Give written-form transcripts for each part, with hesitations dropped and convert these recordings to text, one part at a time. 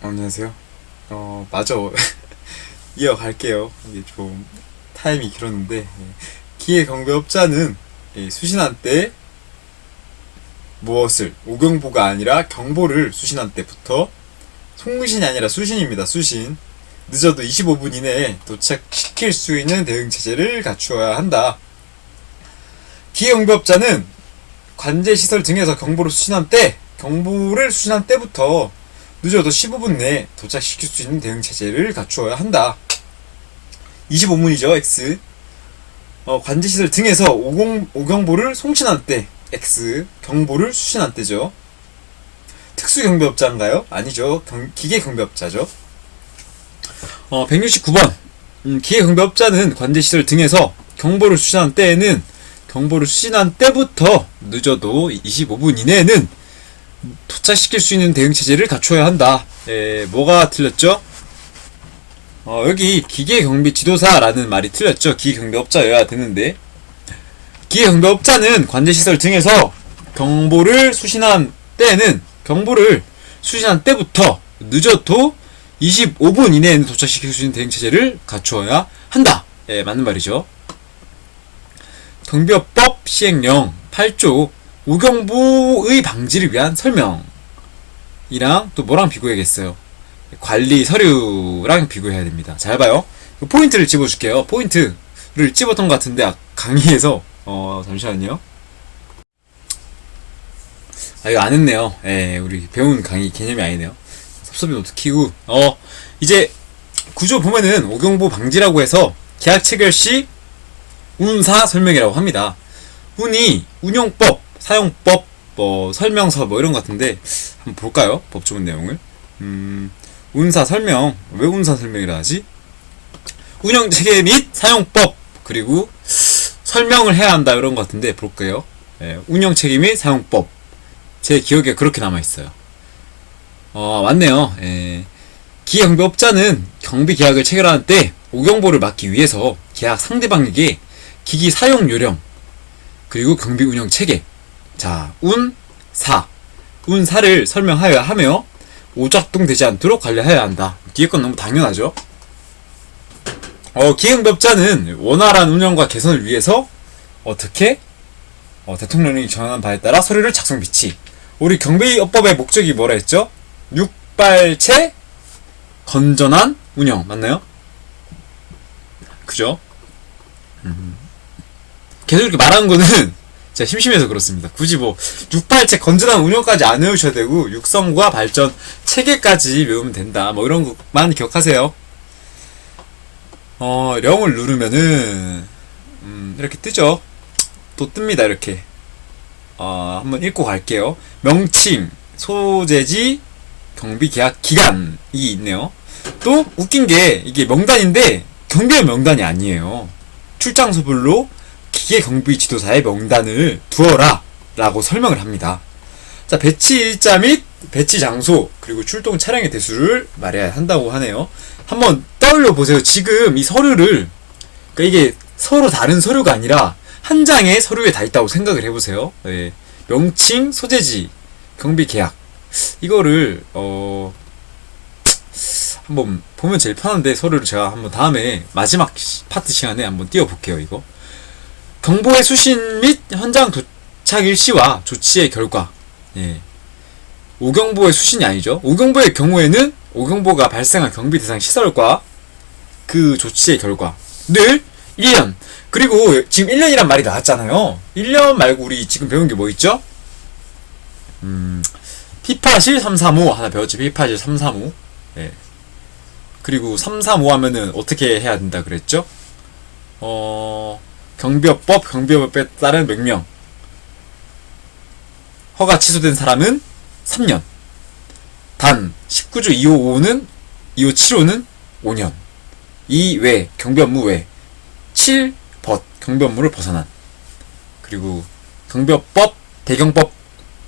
안녕하세요. 맞아. 이어갈게요. 이게 좀 타임이 길었는데, 기계경비업자는 수신한 때 무엇을, 오경보가 아니라 경보를 수신한 때부터, 송신이 아니라 수신입니다. 수신. 늦어도 25분 이내에 도착시킬 수 있는 대응체제를 갖추어야 한다. 기계경비업자는 관제시설 등에서 경보를 수신한 때부터 늦어도 15분 내에 도착시킬 수 있는 대응체제를 갖추어야 한다. 25분이죠, X. 관제시설 등에서 오경보를 송신한 때, X. 경보를 수신한 때죠. 특수경비업자인가요? 아니죠. 기계경비업자죠. 169번. 기계경비업자는 관제시설 등에서 경보를 수신한 때에는 경보를 수신한 때부터 늦어도 25분 이내에는 도착시킬 수 있는 대응체제를 갖춰야 한다. 뭐가 틀렸죠? 여기 기계경비 지도사라는 말이 틀렸죠. 기계경비업자여야 되는데, 기계경비업자는 관제시설 등에서 경보를 수신한 때부터 늦어도 25분 이내에는 도착시킬 수 있는 대응체제를 갖추어야 한다. 맞는 말이죠. 경비업법 시행령 8조 오경보의 방지를 위한 설명이랑 또 뭐랑 비교해야겠어요? 관리 서류랑 비교해야 됩니다. 잘 봐요. 포인트를 집어줄게요. 포인트를 집었던 것 같은데 강의에서 잠시만요. 이거 안 했네요. 우리 배운 강의 개념이 아니네요. 섭섭이 노트 키고 이제 구조 보면은 오경보 방지라고 해서 계약 체결 시 운사 설명이라고 합니다. 운이 운용법, 사용법, 설명서 이런 것 같은데 한번 볼까요? 법조문 내용을. 운사 설명. 왜 운사 설명이라 하지? 운영 체계 및 사용법, 그리고 설명을 해야 한다 이런 것 같은데 볼게요. 운영 체계 및 사용법. 제 기억에 그렇게 남아있어요. 맞네요. 기계경비업자는 경비계약을 체결하는 때 오경보를 막기 위해서 계약 상대방에게 기기 사용 요령, 그리고 경비 운영 체계, 운사를 설명하여야 하며 오작동되지 않도록 관리해야 한다. 뒤에 건 너무 당연하죠. 기계경비업자는 원활한 운영과 개선을 위해서 어떻게 대통령이 정한 바에 따라 서류를 작성 비치. 우리 경비업법의 목적이 뭐라 했죠? 육발체 건전한 운영 맞나요? 그죠? 계속 이렇게 말하는 거는 제가 심심해서 그렇습니다. 굳이 육팔체 건전한 운영까지 안 외우셔야 되고 육성과 발전 체계까지 외우면 된다. 이런 것만 기억하세요. 령을 누르면은 이렇게 뜨죠. 또 뜹니다. 이렇게 한번 읽고 갈게요. 명칭, 소재지, 경비계약 기간이 있네요. 또 웃긴 게 이게 명단인데 경비원 명단이 아니에요. 출장소별로 기계경비지도사의 명단을 두어라 라고 설명을 합니다. 배치 일자 및 배치 장소, 그리고 출동 차량의 대수를 말해야 한다고 하네요. 한번 떠올려 보세요. 지금 이 서류를, 그러니까 이게 서로 다른 서류가 아니라 한 장의 서류에 다 있다고 생각을 해보세요. 명칭, 소재지, 경비계약. 이거를 한번 보면 제일 편한데 서류를 제가 한번 다음에 마지막 파트 시간에 한번 띄워볼게요. 이거 경보의 수신 및 현장 도착 일시와 조치의 결과. 오경보의 수신이 아니죠. 오경보의 경우에는 오경보가 발생한 경비 대상 시설과 그 조치의 결과를 1년, 그리고 지금 1년이란 말이 나왔잖아요. 1년 말고 우리 지금 배운 게 뭐 있죠? 피파실 335 하나 배웠죠. 피파실 335. 그리고 335 하면은 어떻게 해야 된다 그랬죠? 경비업법에 따른 명령. 허가 취소된 사람은 3년. 단 19조 257호는 5년. 이외 경비 업무 외 7벗 경비 업무를 벗어난. 그리고 경비업법 배경법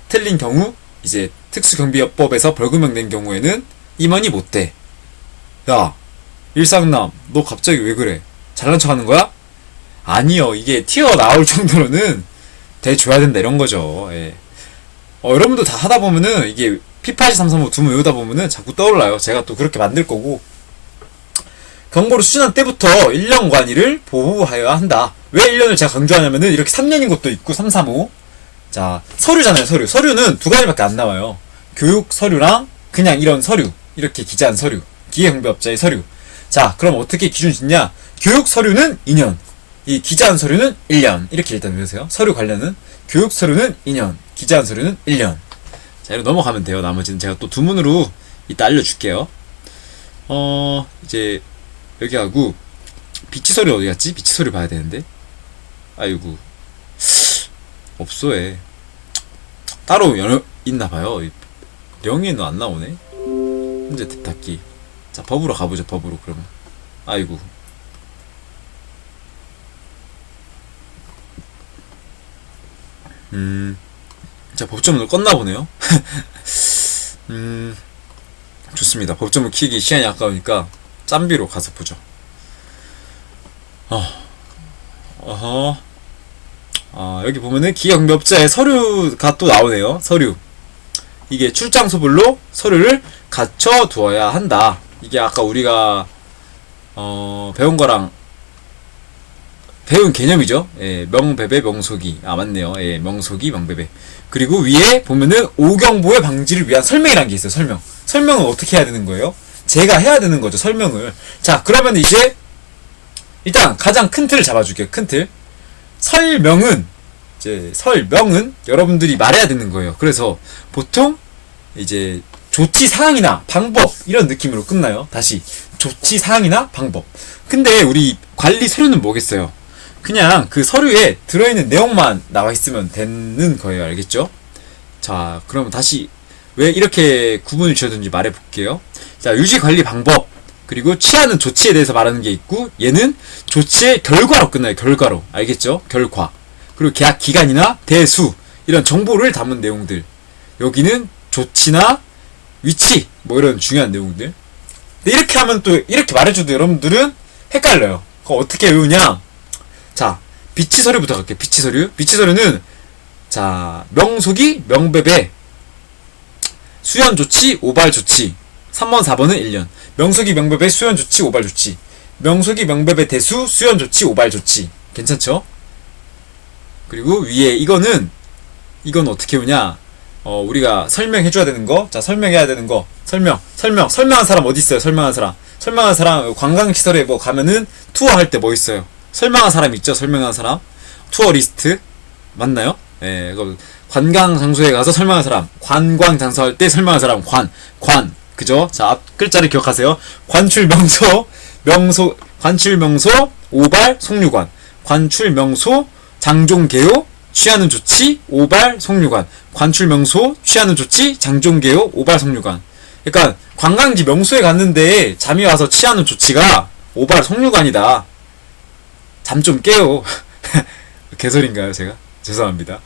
틀린 경우 이제 특수경비업법에서 벌금형 낸 경우에는 임원이 못 돼. 야, 일상남, 너 갑자기 왜 그래? 잘난 척 하는 거야? 아니요, 이게 튀어나올 정도로는 대줘야 된다 이런 거죠. 여러분도 다 하다 보면은 이게 P80335 두문 외우다 보면은 자꾸 떠올라요. 제가 또 그렇게 만들 거고. 경보를 수신한 때부터 1년 관이를 보호하여야 한다. 왜 1년을 제가 강조하냐면은 이렇게 3년인 것도 있고 335. 자, 서류잖아요. 서류는 두 가지밖에 안 나와요. 교육 서류랑 그냥 이런 서류, 이렇게 기재한 서류, 기계경비업자의 서류. 자, 그럼 어떻게 기준 짓냐? 교육 서류는 2년, 이 기재한 서류는 1년. 이렇게 일단 외우세요. 서류 관련은 교육 서류는 2년, 기재한 서류는 1년. 자, 이렇게 넘어가면 돼요. 나머지는 제가 또 두문으로 이따 알려줄게요. 이제 여기 하고 비치 서류 어디 갔지? 비치 서류 봐야 되는데. 아이고, 없어 해. 따로 있나봐요. 명의는 안 나오네. 현재 대탁기. 자, 법으로 가보죠. 법으로 그러면. 아이고. 자, 법조문을 껐나 보네요. 좋습니다. 법조문 키기 시간이 아까우니까 짬비로 가서 보죠. 여기 보면은 기계경비업자의 서류가 또 나오네요. 서류. 이게 출장소불로 서류를 갖춰 두어야 한다. 이게 아까 우리가 배운 거랑 배운 개념이죠. 예, 명배배 명소기. 아, 맞네요. 예, 명소기 명배배. 그리고 위에 보면은 오경보의 방지를 위한 설명이라는 게 있어요. 설명은 어떻게 해야 되는 거예요? 제가 해야 되는 거죠. 설명을. 자, 그러면 이제 일단 가장 큰 틀을 잡아줄게요. 큰 틀. 설명은 여러분들이 말해야 되는 거예요. 그래서 보통 이제 조치 사항이나 방법 이런 느낌으로 끝나요. 다시 조치 사항이나 방법. 근데 우리 관리 서류는 뭐겠어요? 그냥 그 서류에 들어있는 내용만 나와 있으면 되는 거예요. 알겠죠? 자, 그럼 다시 왜 이렇게 구분을 지어둔지 말해 볼게요. 자, 유지 관리 방법, 그리고 취하는 조치에 대해서 말하는 게 있고, 얘는 조치의 결과로 끝나요. 결과로. 알겠죠? 결과. 그리고 계약 기간이나 대수 이런 정보를 담은 내용들. 여기는 조치나 위치 뭐 이런 중요한 내용들. 근데 이렇게 하면 또 이렇게 말해줘도 여러분들은 헷갈려요. 그거 어떻게 외우냐? 자, 비치 서류부터 갈게요. 비치 서류. 비치 서류는 자, 명소기, 명배배, 수연 조치, 오발 조치. 3번, 4번은 1년. 명소기, 명배배, 수연 조치, 오발 조치. 명소기, 명배배, 대수, 수연 조치, 오발 조치. 괜찮죠? 그리고 위에 이건 어떻게 오냐? 우리가 설명해줘야 되는 거. 자, 설명해야 되는 거. 설명한 사람 어디 있어요? 설명한 사람 관광시설에 뭐 가면은 투어 할 때 뭐 있어요? 설명한 사람 있죠? 설명한 사람. 투어 리스트. 맞나요? 예, 관광 장소에 가서 설명한 사람. 관광 장소 할 때 설명한 사람. 관. 그죠? 자, 앞 글자를 기억하세요. 관출명소, 관출명소, 오발, 속류관. 관출명소, 장종개요, 취하는 조치, 오발, 속류관. 관출명소, 취하는 조치, 장종개요, 오발, 속류관. 그러니까 관광지 명소에 갔는데 잠이 와서 취하는 조치가 오발, 속류관이다. 잠 좀 깨요. 개소리인가요, 제가? 죄송합니다.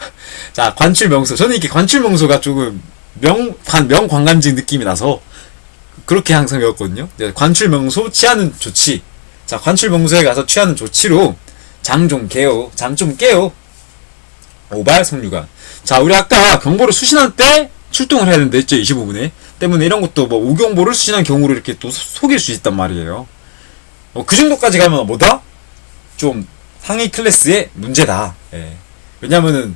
자, 관출명소. 저는 이렇게 관출명소가 조금 명관광지 느낌이 나서 그렇게 항상 외웠거든요. 관출명소, 취하는 조치. 자, 관출명소에 가서 취하는 조치로 장 좀 깨요. 잠 좀 깨요. 오발, 속류관. 자, 우리 아까 경보를 수신할 때 출동을 해야 된다 했죠. 25분에. 때문에 이런 것도 뭐 오경보를 수신한 경우로 이렇게 또 속일 수 있단 말이에요. 그 정도까지 가면 뭐다? 좀 상위 클래스의 문제다. 예. 왜냐면은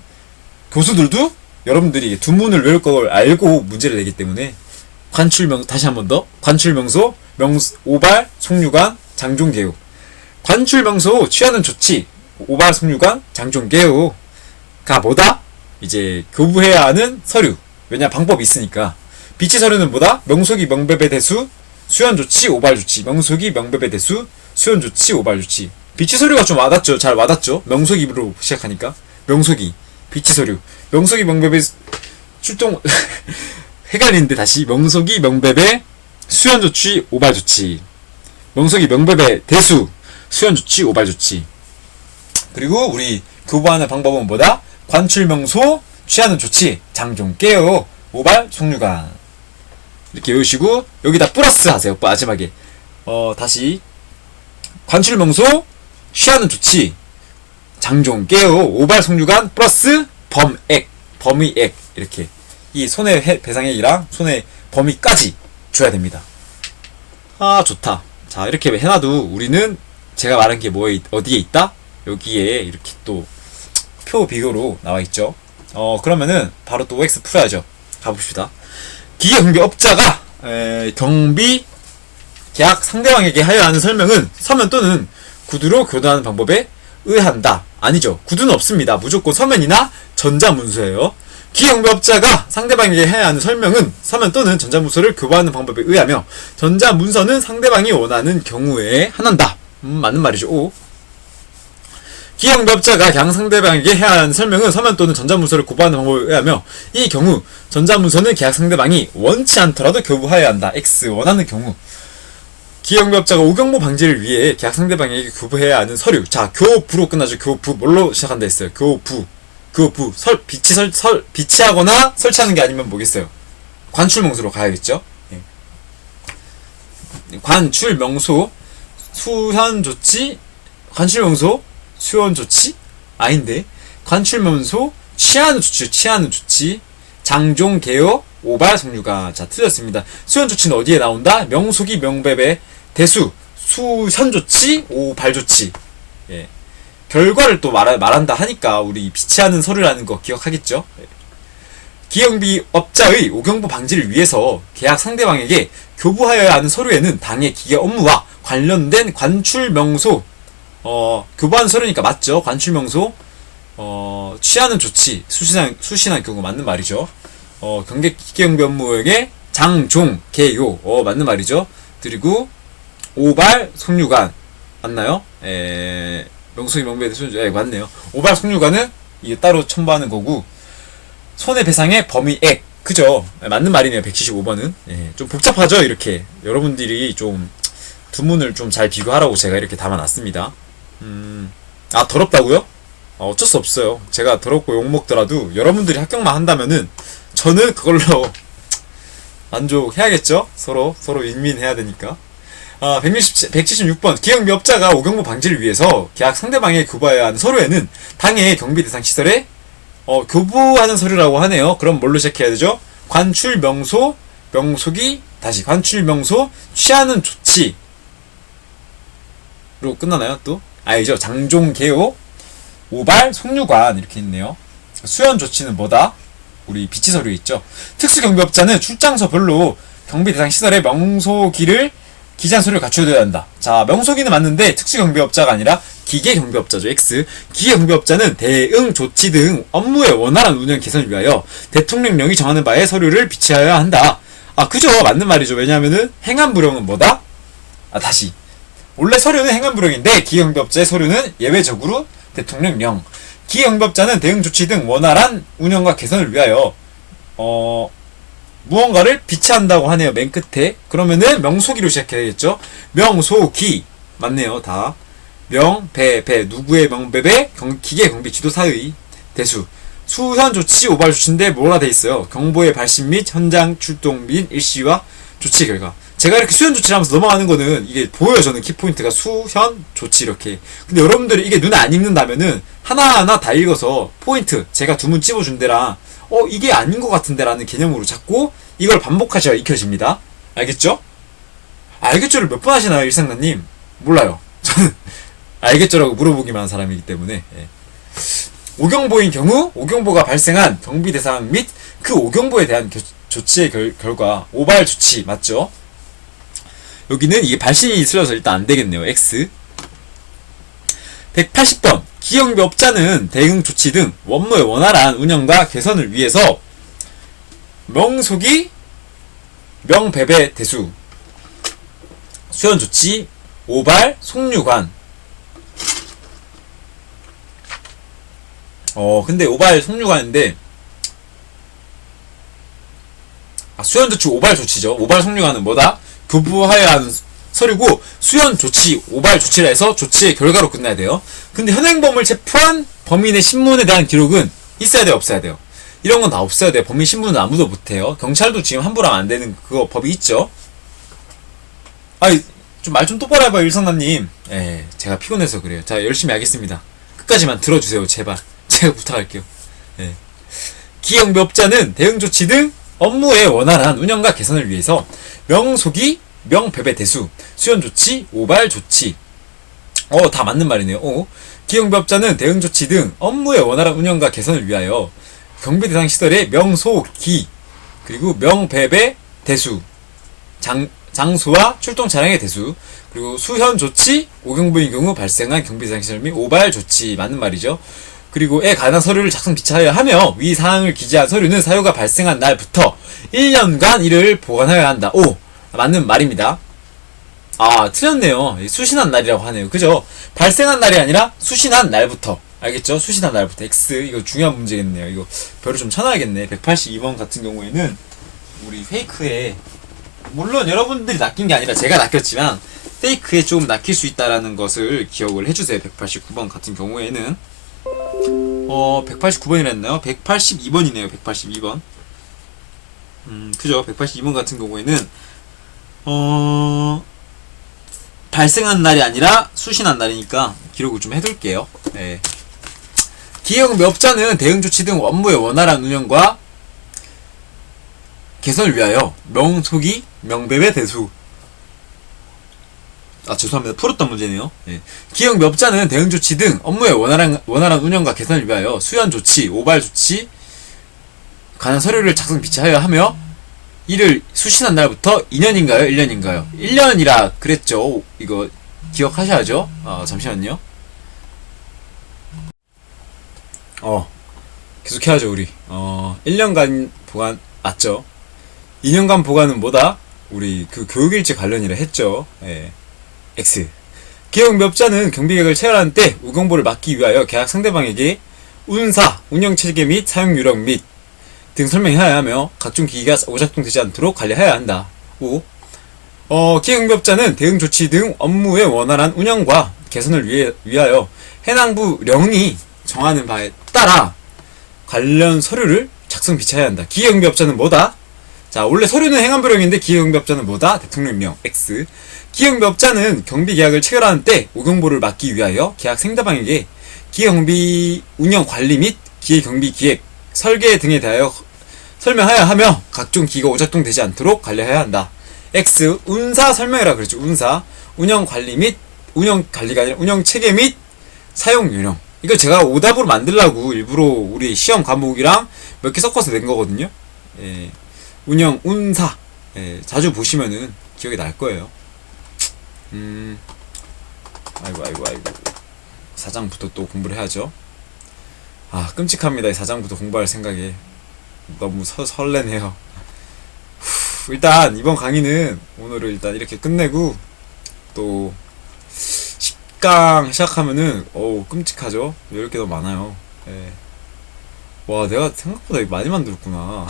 교수들도 여러분들이 두문을 외울 걸 알고 문제를 내기 때문에 다시 한 번 더. 관출명소, 오발, 속류관, 장종개요. 관출명소, 취하는 조치, 오발, 속류관, 장종개요가 뭐다? 이제 교부해야 하는 서류. 왜냐, 방법이 있으니까. 비치 서류는 뭐다? 명소기, 명배배, 대수, 수연 조치, 오발 조치. 명소기, 명배배, 대수, 수연 조치, 오발 조치. 비치 서류가 좀 와닿죠? 잘 와닿죠? 명소기로 시작하니까. 명소기, 비치 서류. 명소기, 명배배, 출동, 헷갈리는데 다시. 명소기, 명배배, 수연 조치, 오발 조치. 명소기, 명배배, 대수, 수연 조치, 오발 조치. 그리고 우리 교부하는 방법은 뭐다? 관출명소, 취하는 조치, 장종 깨요, 오발, 속류관. 이렇게 외우시고 여기다 플러스 하세요. 마지막에 다시 관출명소, 취하는 조치, 장종 깨요, 오발, 속류관 플러스 범의액 이렇게 이 손해배상액이랑 손해 범위까지 줘야 됩니다. 아, 좋다. 자, 이렇게 해놔도 우리는 제가 말한 게 어디에 있다? 여기에 이렇게 또 표 비교로 나와 있죠. 그러면은 바로 또 OX 풀어야죠. 가봅시다. 기계경비업자가 경비 계약 상대방에게 하여야 하는 설명은 서면 또는 구두로 교환하는 방법에 의한다. 아니죠. 구두는 없습니다. 무조건 서면이나 전자문서예요. 기계경비업자가 상대방에게 해야 하는 설명은 서면 또는 전자문서를 교부하는 방법에 의하며 전자문서는 상대방이 원하는 경우에 한한다. 맞는 말이죠. 오. 기계경비업자가 양 상대방에게 해야 하는 설명은 서면 또는 전자문서를 교부하는 방법에 의하며 이 경우 전자문서는 계약 상대방이 원치 않더라도 교부하여야 한다. X 원하는 경우 기계경비업자가 오경보 방지를 위해 계약 상대방에게 교부해야 하는 서류. 자, 교부로 끝나죠. 교부 뭘로 시작한다 했어요. 교부 비치하거나 설치하는 게 아니면 뭐겠어요. 관출명소로 가야겠죠. 예. 관출명소 수현조치 관출명소 수현조치 아닌데 관출명소 취하는 조치 장종 개요 오발 성류가. 자, 틀렸습니다. 수현조치는 어디에 나온다? 명속이 명배배 대수 수현조치 오발조치. 예. 결과를 또 말한다 하니까 우리 비치하는 서류라는 거 기억하겠죠? 기계경비업자의 오경보 방지를 위해서 계약 상대방에게 교부하여야 하는 서류에는 당의 기계 업무와 관련된 관출명소 교부하는 서류니까 맞죠? 관출명소 취하는 조치 수신한 경우 맞는 말이죠. 기계경비 업무에게 장종 개요 맞는 말이죠. 그리고 오발 속류관 맞나요? 명속이 명배의 수준에 맞네요. 오발 속류관은 이게 따로 첨부하는 거고 손해배상의 범위액 그죠? 맞는 말이네요. 175번은 좀 복잡하죠. 이렇게 여러분들이 좀 두문을 좀 잘 비교하라고 제가 이렇게 담아놨습니다. 아, 더럽다고요? 어쩔 수 없어요. 제가 더럽고 욕먹더라도 여러분들이 합격만 한다면은 저는 그걸로 만족해야겠죠? 서로 윈윈해야 되니까. 176번 기계경비업자가 오경보 방지를 위해서 계약 상대방에 교부해야 하는 서류에는 당해 경비 대상 시설에 교부하는 서류라고 하네요. 그럼 뭘로 시작해야 되죠? 관출명소 명속이 다시 관출명소 취하는 조치로 끝나나요? 또? 아니죠. 장종개요 오발 속류관 이렇게 있네요. 수현조치는 뭐다? 우리 비치 서류 있죠. 특수경비업자는 출장서별로 경비 대상 시설에 명소기를 기재한 서류를 갖춰야 한다. 자, 명소기는 맞는데 특수경비업자가 아니라 기계경비업자죠. X. 기계경비업자는 대응 조치 등 업무의 원활한 운영 개선을 위하여 대통령령이 정하는 바에 서류를 비치하여야 한다. 아, 그죠. 맞는 말이죠. 왜냐하면은 행안부령은 뭐다? 다시. 원래 서류는 행안부령인데 기계경비업자의 서류는 예외적으로 대통령령. 기계경비업자는 대응 조치 등 원활한 운영과 개선을 위하여 무언가를 비치한다고 하네요. 맨 끝에. 그러면은 명소기로 시작해야겠죠. 명소기 맞네요. 다 배 누구의 명배배 기계경비 지도사의 대수 수현조치 오발조치인데 뭐라 돼있어요. 경보의 발신 및 현장 출동 및 일시와 조치 결과. 제가 이렇게 수현조치를 하면서 넘어가는 거는 이게 보여요. 저는 키포인트가 수현조치 이렇게. 근데 여러분들이 이게 눈에 안 읽는다면은 하나하나 다 읽어서 포인트 제가 두문 찝어준 데랑 이게 아닌 것 같은데 라는 개념으로 잡고 이걸 반복하셔야 익혀집니다. 알겠죠? 알겠죠를 몇 번 하시나요, 일상나님? 몰라요. 저는 알겠죠라고 물어보기만 한 사람이기 때문에. 오경보인 경우 오경보가 발생한 경비 대상 및 그 오경보에 대한 조치의 결과 오발 조치 맞죠? 여기는 이게 발신이 틀려서 일단 안 되겠네요. X. 180번 기계경비업자는 대응 조치 등 업무의 원활한 운영과 개선을 위해서 명속이 명배배 대수 수현조치 오발 속류관. 근데 오발 속류관인데 수현조치 오발 조치죠. 오발 속류관은 뭐다? 교부하여야 하는 서류고 수현조치 오발 조치라 해서 조치의 결과로 끝나야 돼요. 근데 현행범을 체포한 범인의 신문에 대한 기록은 있어야 돼요, 없어야 돼요? 이런 건 다 없어야 돼요. 범인 신문은 아무도 못해요. 경찰도 지금 함부로 하면 안 되는 그거 법이 있죠. 좀 말 좀 똑바로 해봐요, 일성남님. 제가 피곤해서 그래요. 자, 열심히 하겠습니다. 끝까지만 들어주세요, 제발. 제가 부탁할게요. 기억묘업자는 대응조치 등 업무의 원활한 운영과 개선을 위해서 명소기, 명배배 대수, 수연조치, 오발조치. 다 맞는 말이네요. 기억묘업자는 대응조치 등 업무의 원활한 운영과 개선을 위하여 경비 대상 시설의 명소기, 그리고 명배배 대수, 장소와 출동 차량의 대수, 그리고 수현 조치, 오경부인 경우 발생한 경비 대상 시설 및 오발 조치. 맞는 말이죠. 그리고 에 관한 서류를 작성 비차하여 하며 위 사항을 기재한 서류는 사유가 발생한 날부터 1년간 이를 보관하여야 한다. 맞는 말입니다. 틀렸네요. 수신한 날이라고 하네요. 그죠? 발생한 날이 아니라 수신한 날부터. 알겠죠? 수신한 날부터. X. 이거 중요한 문제겠네요. 이거 별을 좀 쳐놔야겠네. 182번 같은 경우에는 우리 페이크에, 물론 여러분들이 낚인 게 아니라 제가 낚였지만 페이크에 조금 낚일 수 있다라는 것을 기억을 해주세요. 189번 같은 경우에는 189번이라 했나요? 182번이네요. 182번. 그죠? 182번 같은 경우에는 발생한 날이 아니라 수신한 날이니까 기록을 좀 해둘게요. 네. 기억묘업자는 대응조치 등 업무의 원활한 운영과 개선을 위하여 명소기, 명배배 대수. 죄송합니다. 풀었던 문제네요. 네. 기억묘업자는 대응조치 등 업무의 원활한 운영과 개선을 위하여 수연조치, 오발조치, 관한 서류를 작성 비치하여 하며 이를 수신한 날부터 2년인가요? 1년인가요? 1년이라 그랬죠. 이거 기억하셔야죠. 잠시만요. 계속 해야죠, 우리. 1년간 보관, 맞죠? 2년간 보관은 뭐다? 우리 그 교육일지 관련이라 했죠. 예. X. 기억묘업자는 경비계획을 체결하는 때 우경보를 막기 위하여 계약 상대방에게 운사, 운영체계 및 사용 유력 및 등 설명해야 하며 각종 기기가 오작동되지 않도록 관리해야 한다. 5. 기획묘업자는 대응조치 등 업무의 원활한 운영과 개선을 위하여 해당부령이 정하는 바에 따라 관련 서류를 작성 비치해야 한다. 기획묘업자는 뭐다? 자, 원래 서류는 행안부령인데 기획묘업자는 뭐다? 대통령령. X. 기획묘업자는 경비계약을 체결하는 때 오경보를 막기 위하여 계약 상대방에게 기획경비 운영 관리 및 기획경비기획, 설계 등에 대하여 설명해야 하며 각종 기기가 오작동되지 않도록 관리해야 한다. X. 운사 설명이라 그랬죠. 운사. 운영관리 및 운영관리가 아니라 운영체계 및 사용요령. 이거 제가 오답으로 만들라고 일부러 우리 시험 과목이랑 몇 개 섞어서 낸 거거든요. 예. 운사. 예. 자주 보시면은 기억이 날 거예요. 아이고. 사장부터 또 공부를 해야죠. 끔찍합니다. 이 사장부터 공부할 생각에. 너무 설레네요. 일단 이번 강의는 오늘을 일단 이렇게 끝내고 또 10강 시작하면은 끔찍하죠. 10개 너무 많아요. 예. 와, 내가 생각보다 많이 만들었구나.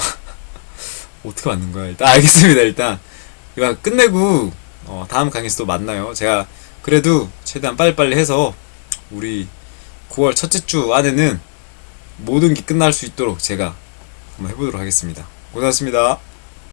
어떻게 만든 거야? 일단 알겠습니다. 일단 이거 끝내고 다음 강의에서 또 만나요. 제가 그래도 최대한 빨리빨리 해서 우리 9월 첫째 주 안에는 모든 게 끝날 수 있도록 제가 한번 해보도록 하겠습니다. 고생하셨습니다.